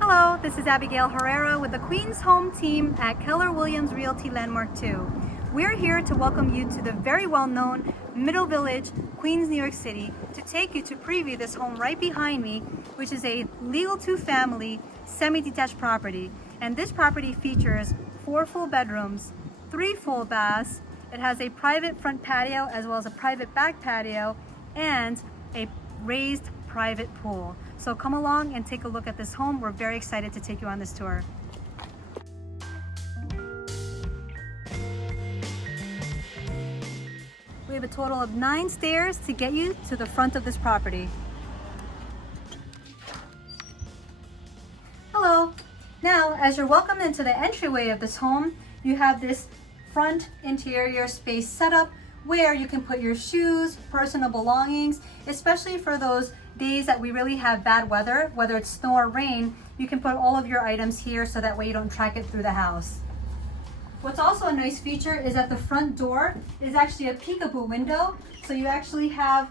Hello, this is Abigail Herrera with the Queens Home team at Keller Williams Realty Landmark 2. We're here to welcome you to the very well-known Middle Village, Queens, New York City, to take you to preview this home right behind me, which is a legal two-family, semi-detached property. And this property features 4 full bedrooms, 3 full baths. It has a private front patio as well as a private back patio and a raised private pool. So come along and take a look at this home. We're very excited to take you on this tour. We have a total of 9 stairs to get you to the front of this property. Hello. Now, as you're welcomed into the entryway of this home, you have this front interior space setup where you can put your shoes, personal belongings, especially for those days that we really have bad weather, whether it's snow or rain. You can put all of your items here so that way you don't track it through the house. What's also a nice feature is that the front door is actually a peekaboo window, so you actually have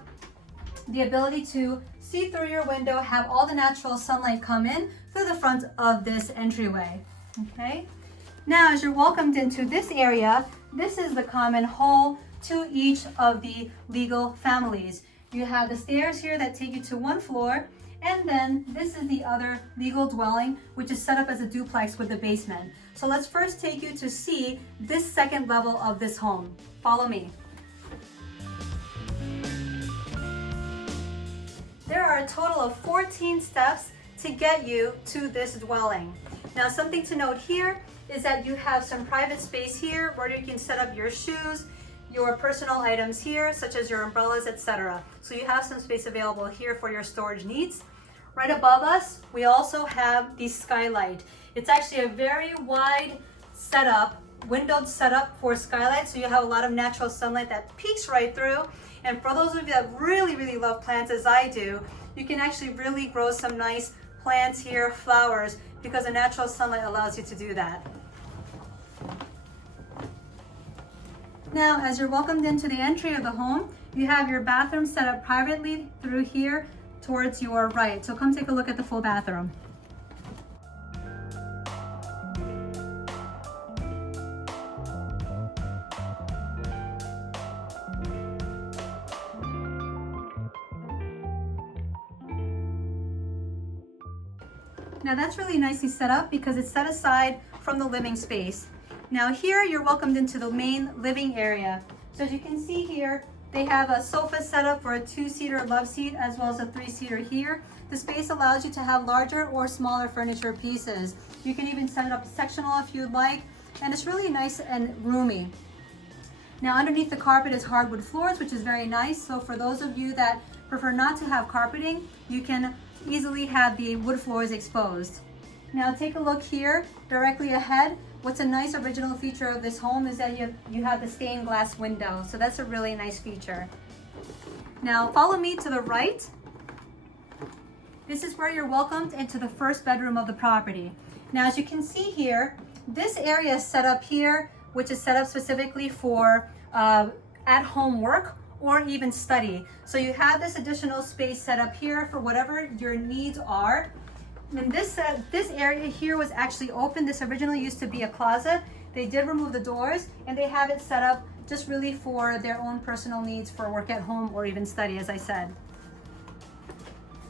the ability to see through your window, have all the natural sunlight come in through the front of this entryway. Okay. Now, as you're welcomed into this area, this is the common hall to each of the legal families. You have the stairs here that take you to 1 floor, and then this is the other legal dwelling, which is set up as a duplex with the basement. So let's first take you to see this second level of this home. Follow me. There are a total of 14 steps to get you to this dwelling. Now, something to note here is that you have some private space here where you can set up your shoes, your personal items here, such as your umbrellas, etc. So you have some space available here for your storage needs. Right above us, we also have the skylight. It's actually a very wide setup, windowed setup for skylight, so you have a lot of natural sunlight that peeks right through. And for those of you that really love plants as I do, you can actually really grow some nice plants here, flowers, because the natural sunlight allows you to do that. Now, as you're welcomed into the entry of the home, you have your bathroom set up privately through here towards your right. So come take a look at the full bathroom. Now that's really nicely set up because it's set aside from the living space. Now here you're welcomed into the main living area. So as you can see here, they have a sofa set up for a 2-seater love seat as well as a 3-seater here. The space allows you to have larger or smaller furniture pieces. You can even set it up sectional if you'd like, and it's really nice and roomy. Now underneath the carpet is hardwood floors, which is very nice. So for those of you that prefer not to have carpeting, you can easily have the wood floors exposed. Now take a look here directly ahead. What's a nice original feature of this home is that you have the stained glass window. So that's a really nice feature. Now follow me to the right. This is where you're welcomed into the first bedroom of the property. Now as you can see here, this area is set up here, which is set up specifically for at-home work or even study. So you have this additional space set up here for whatever your needs are. And this area here was actually open. This originally used to be a closet. They did remove the doors and they have it set up just really for their own personal needs for work at home or even study, as I said.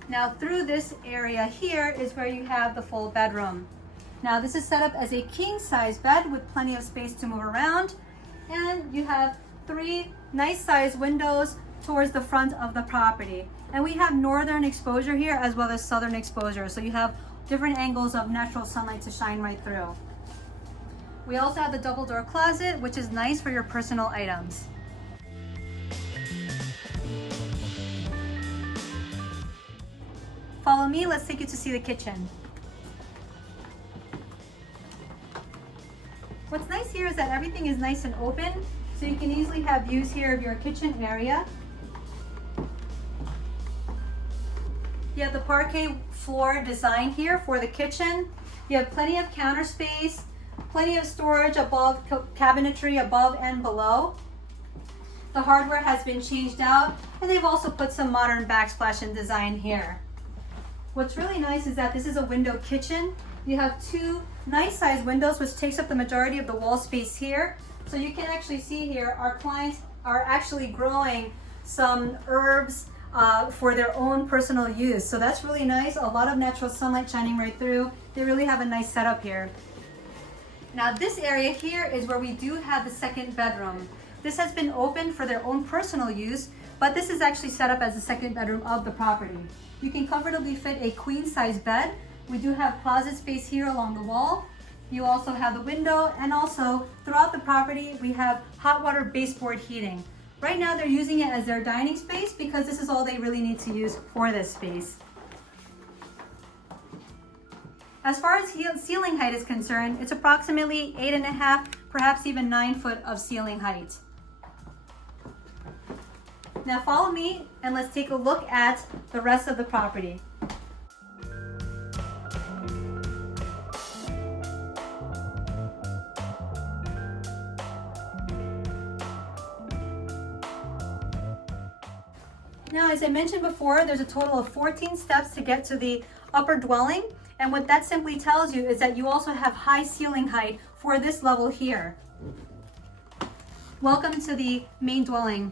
Now through this area here is where you have the full bedroom. Now this is set up as a king-size bed with plenty of space to move around, and you have 3 nice-sized windows towards the front of the property. And we have northern exposure here as well as southern exposure, so you have different angles of natural sunlight to shine right through. We also have the double door closet, which is nice for your personal items. Follow me, let's take you to see the kitchen. What's nice here is that everything is nice and open, so you can easily have views here of your kitchen area. You have the parquet floor design here for the kitchen. You have plenty of counter space, Plenty of storage above, cabinetry above and below. The hardware has been changed out, and they've also put some modern backsplash and design here. What's really nice is that this is a window kitchen. You have two nice sized windows, which takes up the majority of the wall space here. So you can actually see here, our clients are actually growing some herbs for their own personal use. So that's really nice. A lot of natural sunlight shining right through. They really have a nice setup here. Now this area here is where we do have the second bedroom. This has been open for their own personal use, but this is actually set up as the second bedroom of the property. You can comfortably fit a queen size bed. We do have closet space here along the wall. You also have the window, and also throughout the property we have hot water baseboard heating. Right now they're using it as their dining space because this is all they really need to use for this space. As far as ceiling height is concerned, it's approximately 8.5, perhaps even 9 foot of ceiling height. Now follow me and let's take a look at the rest of the property. Now, as I mentioned before, there's a total of 14 steps to get to the upper dwelling. And what that simply tells you is that you also have high ceiling height for this level here. Welcome to the main dwelling,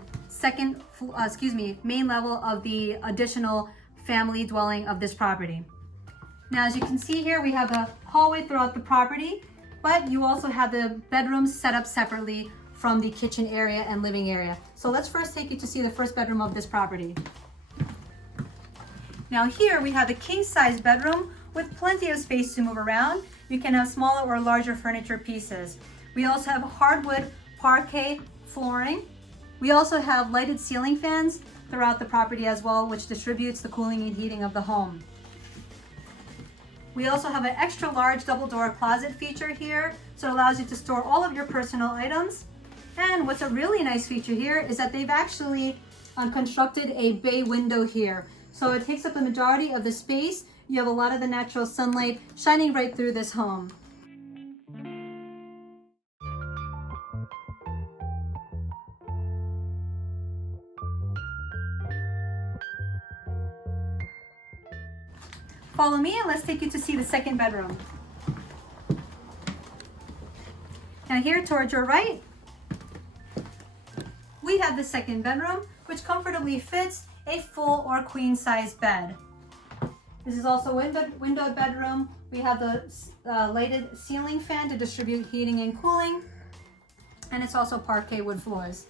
main level of the additional family dwelling of this property. Now, as you can see here, we have a hallway throughout the property, but you also have the bedrooms set up separately from the kitchen area and living area. So let's first take you to see the first bedroom of this property. Now here we have a king size bedroom with plenty of space to move around. You can have smaller or larger furniture pieces. We also have hardwood parquet flooring. We also have lighted ceiling fans throughout the property as well, which distributes the cooling and heating of the home. We also have an extra large double door closet feature here, so it allows you to store all of your personal items. And what's a really nice feature here is that they've actually constructed a bay window here. So it takes up the majority of the space. You have a lot of the natural sunlight shining right through this home. Follow me and let's take you to see the second bedroom. Now here towards your right, we have the second bedroom, which comfortably fits a full or queen size bed. This is also a windowed bedroom. We have the lighted ceiling fan to distribute heating and cooling, and it's also parquet wood floors.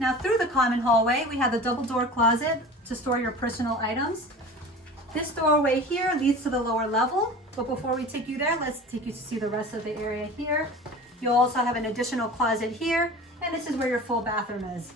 Now through the common hallway, we have the double door closet to store your personal items. This doorway here leads to the lower level, but before we take you there, let's take you to see the rest of the area here. You'll also have an additional closet here, and this is where your full bathroom is.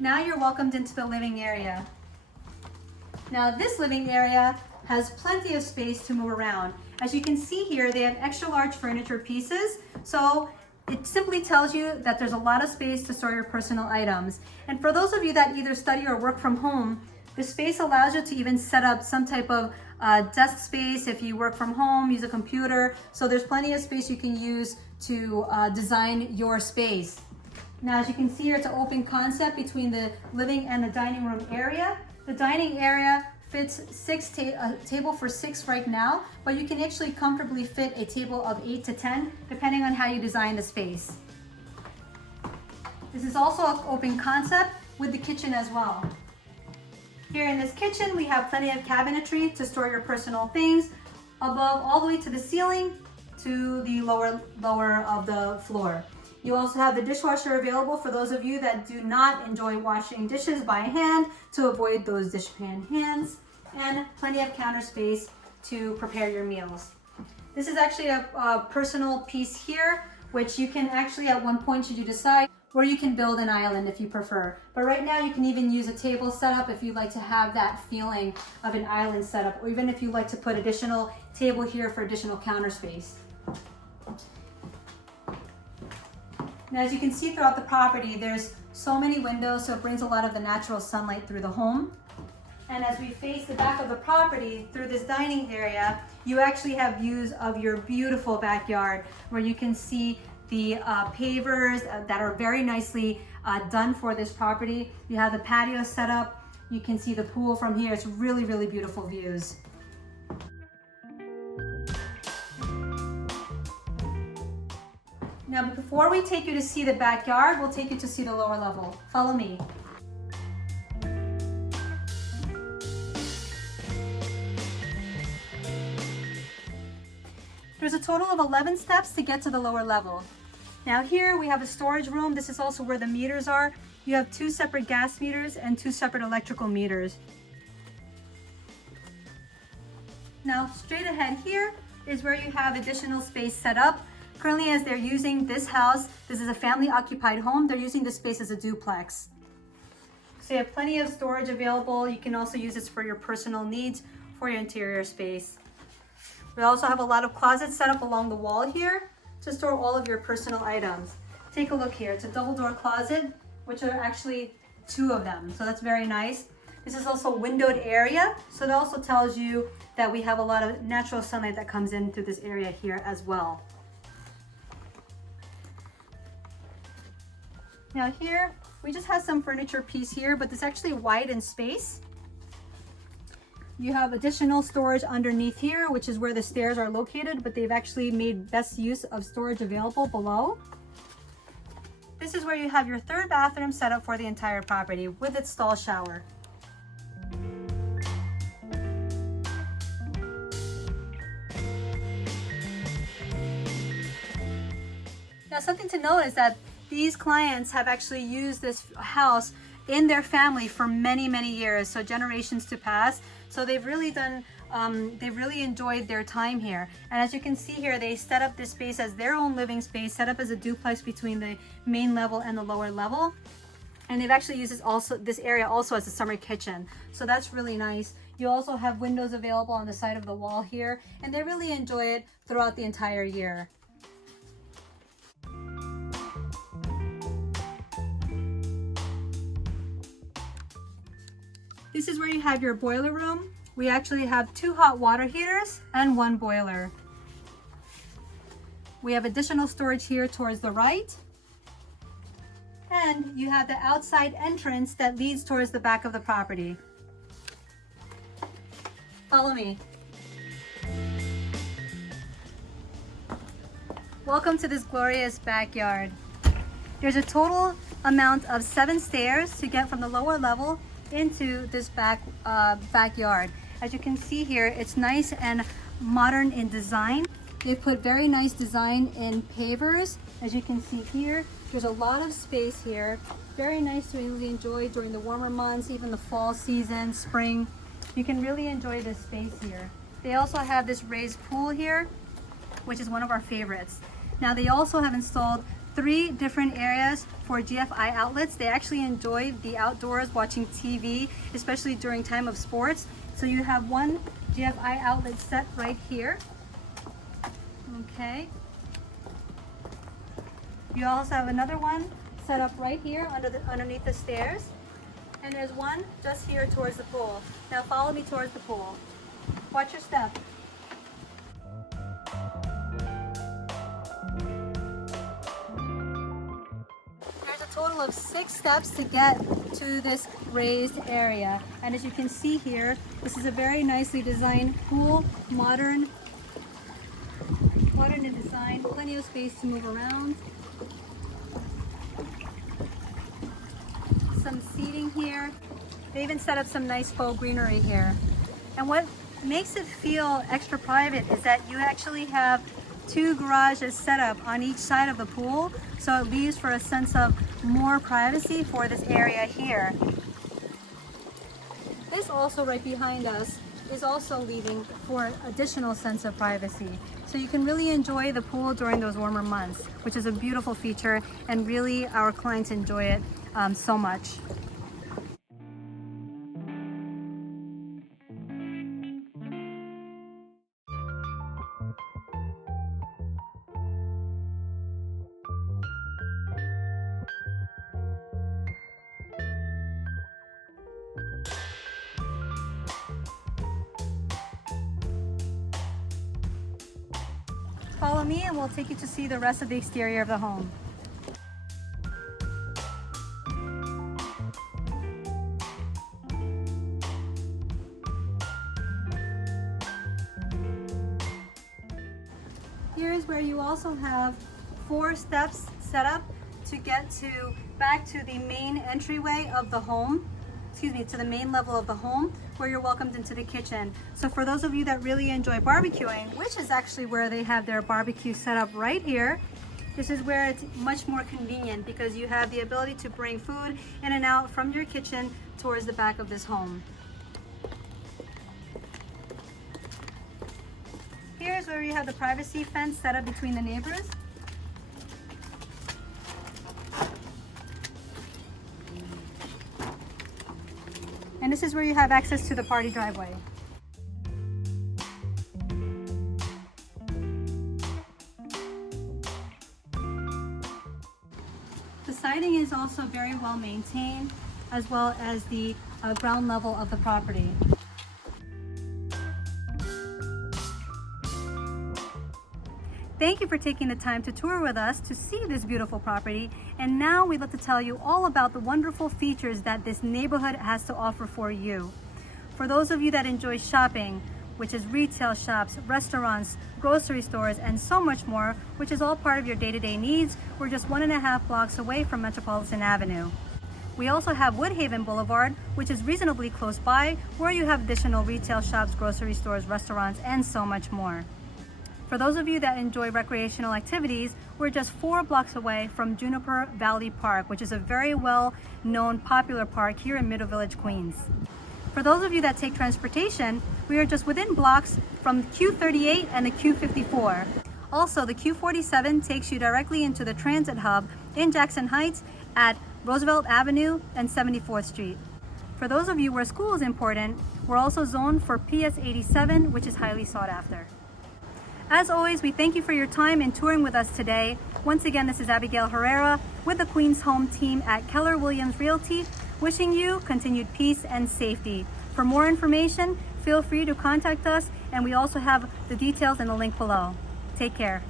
Now you're welcomed into the living area. Now this living area has plenty of space to move around. As you can see here, they have extra large furniture pieces, so it simply tells you that there's a lot of space to store your personal items. And for those of you that either study or work from home, the space allows you to even set up some type of desk space if you work from home, use a computer. So there's plenty of space you can use to design your space. Now, as you can see here, it's an open concept between the living and the dining room area. The dining area fits a table for 6 right now, but you can actually comfortably fit a table of 8 to 10, depending on how you design the space. This is also an open concept with the kitchen as well. Here in this kitchen, we have plenty of cabinetry to store your personal things, above all the way to the ceiling to the lower of the floor. You also have the dishwasher available for those of you that do not enjoy washing dishes by hand to avoid those dishpan hands, and plenty of counter space to prepare your meals. This is actually a personal piece here, which you can actually at one point, should you decide, or you can build an island if you prefer. But right now you can even use a table setup if you'd like to have that feeling of an island setup, or even if you'd like to put additional table here for additional counter space. Now, as you can see throughout the property, there's so many windows, so it brings a lot of the natural sunlight through the home. And as we face the back of the property through this dining area, you actually have views of your beautiful backyard where you can see the pavers that are very nicely done for this property. You have the patio set up. You can see the pool from here. It's really, really beautiful views. Now, before we take you to see the backyard, we'll take you to see the lower level. Follow me. There's a total of 11 steps to get to the lower level. Now here we have a storage room. This is also where the meters are. You have 2 separate gas meters and 2 separate electrical meters. Now straight ahead here is where you have additional space set up. Currently, as they're using this house, this is a family occupied home, they're using this space as a duplex. So you have plenty of storage available. You can also use this for your personal needs, for your interior space. We also have a lot of closets set up along the wall here to store all of your personal items. Take a look here. It's a double door closet, which are actually 2 of them. So that's very nice. This is also a windowed area. So that also tells you that we have a lot of natural sunlight that comes in through this area here as well. Now here, we just have some furniture piece here, but this actually wide in space. You have additional storage underneath here, which is where the stairs are located, but they've actually made best use of storage available below. This is where you have your 3rd bathroom set up for the entire property with its stall shower. Now, something to note is that these clients have actually used this house in their family for many, many years, so generations to pass. So they've really enjoyed their time here. And as you can see here, they set up this space as their own living space, set up as a duplex between the main level and the lower level. And they've actually used this area also as a summer kitchen. So that's really nice. You also have windows available on the side of the wall here, and they really enjoy it throughout the entire year. This is where you have your boiler room. We actually have 2 hot water heaters and 1 boiler. We have additional storage here towards the right. And you have the outside entrance that leads towards the back of the property. Follow me. Welcome to this glorious backyard. There's a total amount of 7 stairs to get from the lower level into this backyard. As you can see here, it's nice and modern in design. They put very nice design in pavers. As you can see here, there's a lot of space here. Very nice to really enjoy during the warmer months, even the fall season, spring. You can really enjoy this space here. They also have this raised pool here, which is one of our favorites. Now they also have installed 3 different areas for GFI outlets. They actually enjoy the outdoors watching TV, especially during time of sports. So you have 1 GFI outlet set right here. Okay. You also have another one set up right here underneath the stairs. And there's one just here towards the pool. Now follow me towards the pool. Watch your step. Total of 6 steps to get to this raised area, and as you can see here, this is a very nicely designed pool, modern in design, plenty of space to move around, some seating here. They even set up some nice faux greenery here, and what makes it feel extra private is that you actually have 2 garages set up on each side of the pool, so it leaves for a sense of more privacy for this area here. This also right behind us is also leaving for additional sense of privacy. So you can really enjoy the pool during those warmer months, which is a beautiful feature, and really our clients enjoy it so much. Follow me and we'll take you to see the rest of the exterior of the home. Here is where you also have 4 steps set up to get back to the main entryway of the home. To the main level of the home, where you're welcomed into the kitchen. So for those of you that really enjoy barbecuing, which is actually where they have their barbecue set up right here, this is where it's much more convenient because you have the ability to bring food in and out from your kitchen towards the back of this home. Here's where you have the privacy fence set up between the neighbors. And this is where you have access to the party driveway. The siding is also very well maintained, as well as the ground level of the property. Thank you for taking the time to tour with us to see this beautiful property. And now we'd love to tell you all about the wonderful features that this neighborhood has to offer for you. For those of you that enjoy shopping, which is retail shops, restaurants, grocery stores, and so much more, which is all part of your day-to-day needs, we're just 1.5 blocks away from Metropolitan Avenue. We also have Woodhaven Boulevard, which is reasonably close by, where you have additional retail shops, grocery stores, restaurants, and so much more. For those of you that enjoy recreational activities, we're just 4 blocks away from Juniper Valley Park, which is a very well-known, popular park here in Middle Village, Queens. For those of you that take transportation, we are just within blocks from Q38 and the Q54. Also, the Q47 takes you directly into the transit hub in Jackson Heights at Roosevelt Avenue and 74th Street. For those of you where school is important, we're also zoned for PS 87, which is highly sought after. As always, we thank you for your time in touring with us today. Once again, this is Abigail Herrera with the Queens Home team at Keller Williams Realty, wishing you continued peace and safety. For more information, feel free to contact us, and we also have the details in the link below. Take care.